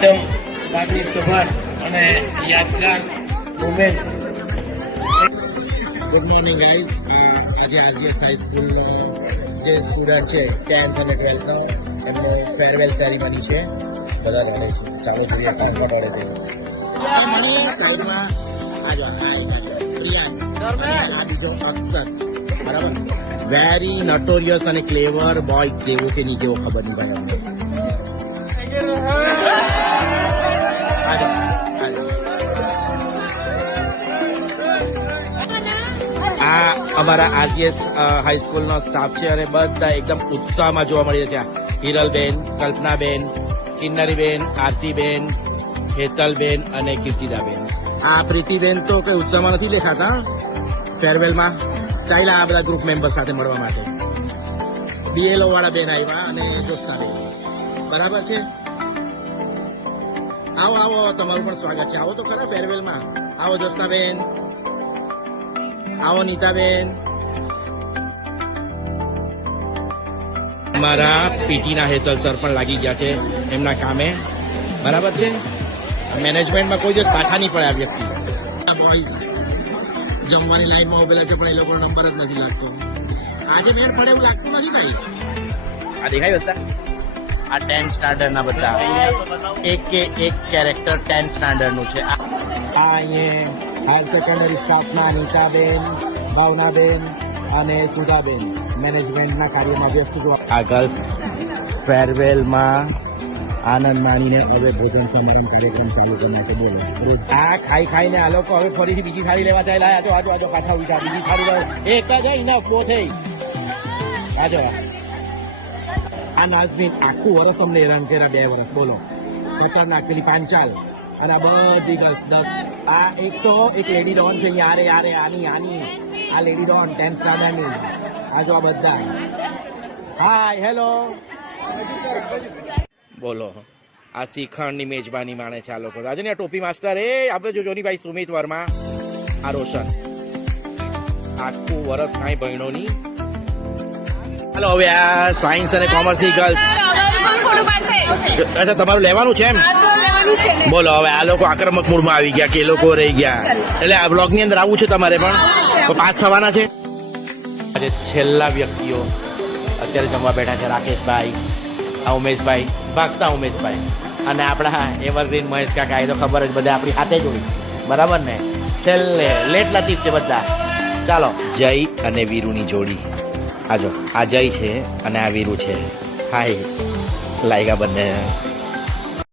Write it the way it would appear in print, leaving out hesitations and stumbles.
એકદમ લાગણી સભર અને યાદગાર મોમેન્ટ. Good morning guys. આજે આરજીએસ હાઈસ્કૂલનો જે સ્ટુડન્ટ છે 10th અને 12th નો એમનો ફેરવેલ સેરેમની છે. બધા રડે છે. ચાલો જોઈએ કોણ કોણ રડે છે. સાઈડમાં આજો પ્રિયાંશ, આ બીજો અક્ષર, બરાબર. વેરી નોટોરિયસ અને ક્લેવર બોય. કેવો કે નહીં કેવો ખબર નહીં ભાઈ અમને. આ અમારા આરજીએસ હાઈસ્કૂલનો સ્ટાફ છે અને બધા એકદમ ઉત્સાહમાં જોવા મળી રહ્યા છે. હિરલબેન, કલ્પનાબેન, કિન્નરીબેન, આરતીબેન, હેતલબેન અને કીર્તિદાબેન. આ પ્રીતિબેન તો કઈ ઉત્સાહમાં નથી દેખાતા ફેરવેલમાં. ચાલ્યા આ બધા ગ્રુપ મેમ્બર સાથે મળવા માટે. બીએલઓ વાળા બેન આવ્યા અને જોસ્તાબેન, બરાબર છે. આવો આવો, તમારું પણ સ્વાગત છે. આવો તો ખરા ફેરવેલમાં. આવો જોસ્તાબેન, આવો નીતાબેન. મારા પીટીના હેતલ સર પણ લાગી ગયા છે એમના કામે, બરાબર છે. મેનેજમેન્ટમાં કોઈ દિવસ પાછા નહીં પડે આ વ્યક્તિ. બોયઝ જમવાની લાઈનમાં ઉભેલા છે પણ એ લોકોનો નંબર જ નથી લાગતો. આજે મેળ પડે એવું લાગતું નથી ભાઈ. આ દેખાય બધા આ 10th સ્ટાન્ડર્ડના બધા એક કેરેક્ટર 10th સ્ટાન્ડર્ડનું છે. આ અહીંયા હાયર સેકન્ડરી સ્ટાફના નીતાબેન, ભાવનાબેન અને સુધાબેન મેનેજમેન્ટના કાર્યમાં વ્યસ્ત છો. આ ગર્લ્સ ફેરવેલમાં આનંદ માણીને હવે ભોજન સમારંભ કાર્યક્રમ ચાલુ કરનાર છે. બોલો, આ ખાઈ ખાઈને આ લોકો હવે ફરીથી બીજી થાળી લેવા ચાલ્યા. આજો આજો આજો પાછા ઉઠા બીજી થાળી એક જ ઇનફ બહુ થઈ. આજો આ નાઝમીન આખું વર્ષ અમને હેરાન કર્યા 2 વર્ષ. બોલો, ખતરનાક પેલી પાંચાલ અને આ બધી ગર્લ્સ 10. આ એક તો એક લેડી ડોન છે યારે યારે આની આ લેડી ડોન 10th સ્ટાન્ડર્ડની. આ જો આ બધા. Hi hello. બોલો, આ શિખંડની મેજબાની માણે છે આ લોકો. આજે ને ટોપી માસ્ટર એ આપણે જો જોની ભાઈ સુમિત વર્મા, આ રોશન આખું વર્ષ કાંઈ ભણ્યો નહીં. હાલો હવે આ સાયન્સ અને કોમર્સની ગર્લ્સ. અચ્છા, તમારું લેવાનું છે એમ? બોલો, હવે આ લોકો આક્રમક મૂડમાં આવી ગયા કે એ લોકો રહી ગયા. એટલે આ બ્લોગની અંદર આવવું છે તમારે પણ પાસ થવાના છે. આજે છેલ્લા વ્યક્તિઓ અત્યારે જમવા બેઠા છે. રાકેશભાઈ, આ ઉમેશભાઈ, ભાગતા ઉમેશભાઈ અને આપણા એવરગ્રીન મહેશ કાકા. એ તો ખબર જ બધા આપણી હાથે જોડી, બરાબર ને. છેલ્લે લેટ લતીફ છે બધા. ચાલો, જય અને વીરુની જોડી. આજો આ જય છે અને આ વીરુ છે. હાય લાયગા બંને.